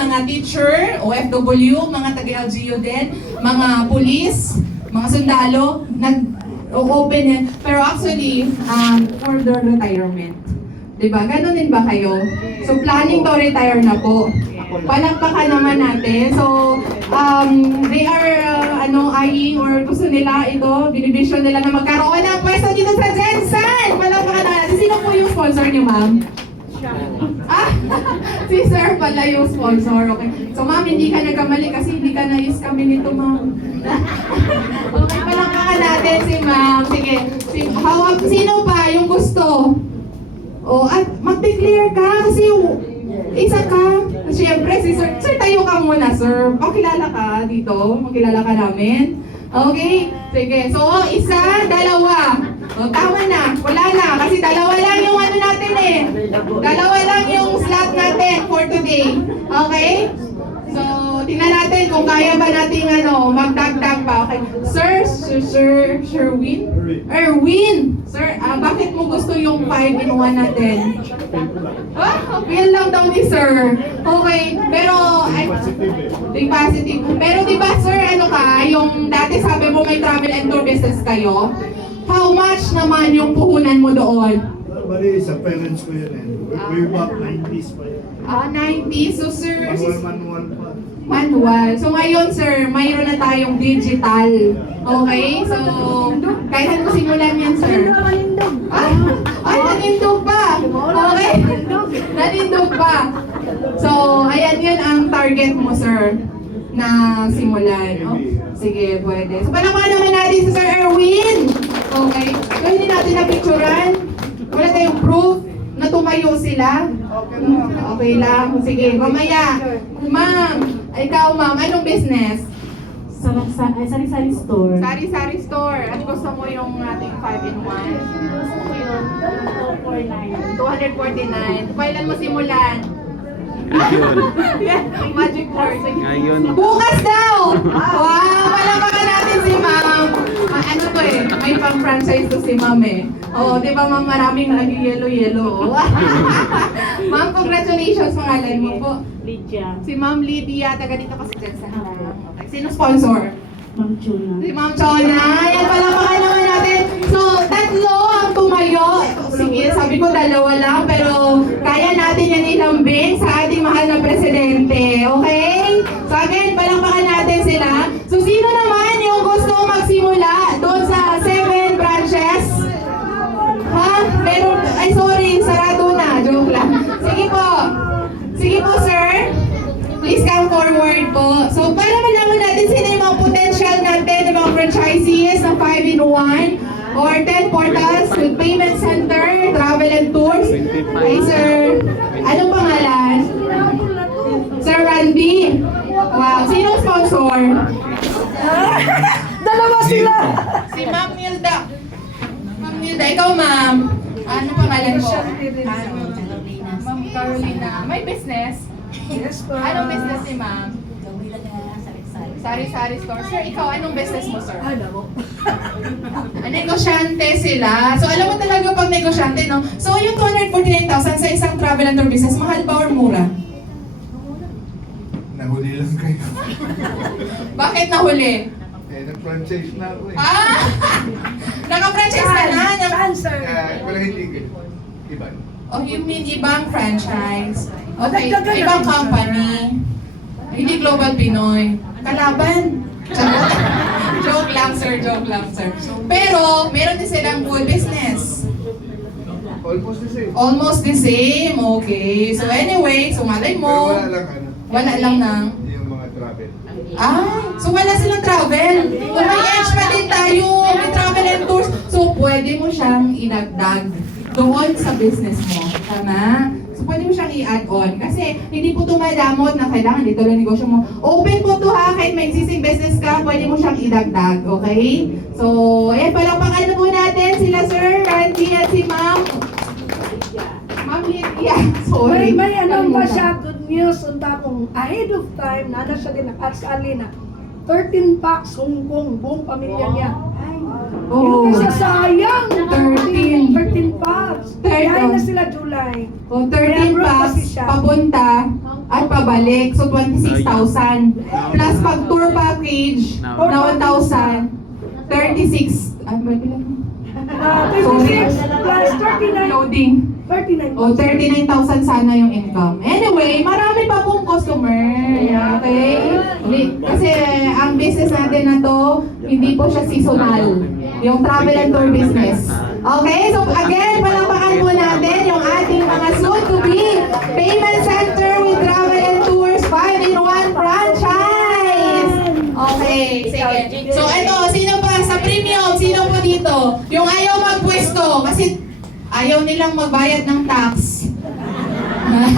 mga teacher, OFW, mga taga-LGU din, mga police, mga sundalo, nag-open yan. Pero actually, for their retirement. Diba? Ganon din ba kayo? So, planning to retire na po. Palakpakan naman natin. So, they are, eyeing or gusto nila ito, binivision nila na magkaroon ng pwesto dito sa Jensen! Palakpakan naman natin. Sino po yung sponsor niyo, ma'am? Si sir pala yung sponsor. Okay. So, ma'am, hindi ka nagkamali kasi hindi ka na-use kami nito, ma'am. Okay, palakpakan natin si ma'am. Sige. Sino pa yung gusto? At mag-declare ka kasi isa ka. Siyempre, si sir. Sir, tayo ka muna, sir. Pakilala ka dito. Makilala ka namin. Okay? Sige. So, isa, dalawa. Tama na. Wala na. Kasi dalawa lang yung natin eh. Dalawa lang yung slot natin for today. Okay? So, tingnan natin kung kaya ba nating magdagdag pa. Okay. Sir Sherwin? Erwin! Sir, bakit mo gusto yung 5-in-1 natin? Feel lang daw ni sir. Okay, pero positive. Pero di ba sir, yung dati sabi mo may travel and tour business kayo? How much naman yung puhunan mo doon? Bali, sa parents ko yun eh. Way back 90s pa yun. 90s. So sir, Manual pa. manual. So ngayon sir, mayroon na tayong digital. Okay? So, kailan mo simulan yan sir? Nanindog pa! Okay? Nanindog pa. So, ayan yun ang target mo sir na simulan. Oh, sige, pwede. So, palamahan naman natin si Sir Erwin. Okay? So, hindi natin na-picturean. Wala tayong proof na tumayo sila. Okay lang. Sige, mamaya. Ma'am, ikaw ma'am, anong business? Sari-sari store. Sari-sari store. At gusto mo yung ating 5-in-1? Gusto ko yun, 249. 249. Kailan mo simulan? Yan, magic word. Ngayon. Bukas daw! Wow! Palamakan natin si ma'am. Ano to eh? May pang-franchise to si ma'am eh. Di ba ma'am, maraming nag-yellow-yellow. Ma'am, congratulations. Pangalan mo po? Lydia. Si Ma'am Lydia, taga dito kasi dyan sa okay. Sino sponsor? Ma'am Chuna. Si Ma'am Chona. Yan, palamakan naman natin. So, tatlo ang tumayo. Sige, sabi ko dalawa lang, pero kaya natin yan ilambing sa ating mahal na presidente. Okay? So again, palamakan natin sila. So, sino naman yung gusto magsimula doon sa 7 branches? Ha? Meron, ay sorry, sarado na. Joke lang. Sige po. Sige po, sir. Please come forward po. So, para malaman natin sino yung mga potential natin, yung mga franchisees ng 5-in-1 or 10 portals with payment center, travel and tours. Hi, sir. Anong pangalan? Sir Randy. Wow. Sino sponsor? Dalawa sila! Si Ma'am Milda. Ma'am Milda, ikaw ma'am. Ano pangalan mo? Ma'am Carolina. May business? Yes, po. Anong business ni ma'am? Sari-sari store. Sir, ikaw, anong business mo, sir? Negosyante sila. So, alam mo talaga pag negosyante, no? So, yung 249,000 sa isang travel and tour business, mahal ba or mura? Nahuli lang kayo. Bakit nahuli? Nag-franchise na ako eh. Naka-franchise ka na? Wala hindi kayo. Iba. Oh, you mean ibang franchise? Okay, ibang company. Hindi Global Pinoy. Kalaban. Joke lang, sir. Joke lang, sir. Pero, meron din silang food business. Almost the same. Almost the same. Okay. So anyway, so malay Pero mo. wala lang Wala lang ng... yung mga travel. So wala silang travel. Kung may edge pa din tayo, may travel and tours. So pwede mo siyang idagdag doon sa business mo. Tama? So pwede mo siyang i-add on. Kasi hindi po tumadamot na kailangan dito lang negosyo mo. Open po to ha, kahit may existing business ka, pwede mo siyang idagdag. Okay? So, ayan, palakpakan na po natin sila Sir Randy at si Ma'am. Ma'am Lydia. Sorry. May ano pa Kalimutan. siya, good news, unta kong ahead of time, nana siya din at sa alina. 13 packs Hong Kong, buong pamilya niya. Oo. Yung isa sayang. 13. 13 packs. Kaya na sila July. O, 13 packs, papunta at pabalik. So, 26,000. Plus, pag tour package na 1,000, 36. Ay, pwede lang. 36 plus 39. Loading. 39. O, 39,000 sana yung income. Anyway, marami pa pong customer. Okay? Kasi ang business natin na to, hindi po siya seasonal. Yung travel and tour business. Okay? So again, palakpakan po natin yung ating mga soon-to-be payment center with travel and tours 5-in-1 franchise. Okay, sige. So ito, sino pa sa premium? Sino po dito? Yung ayaw magpwesto kasi ayaw nilang magbayad ng tax.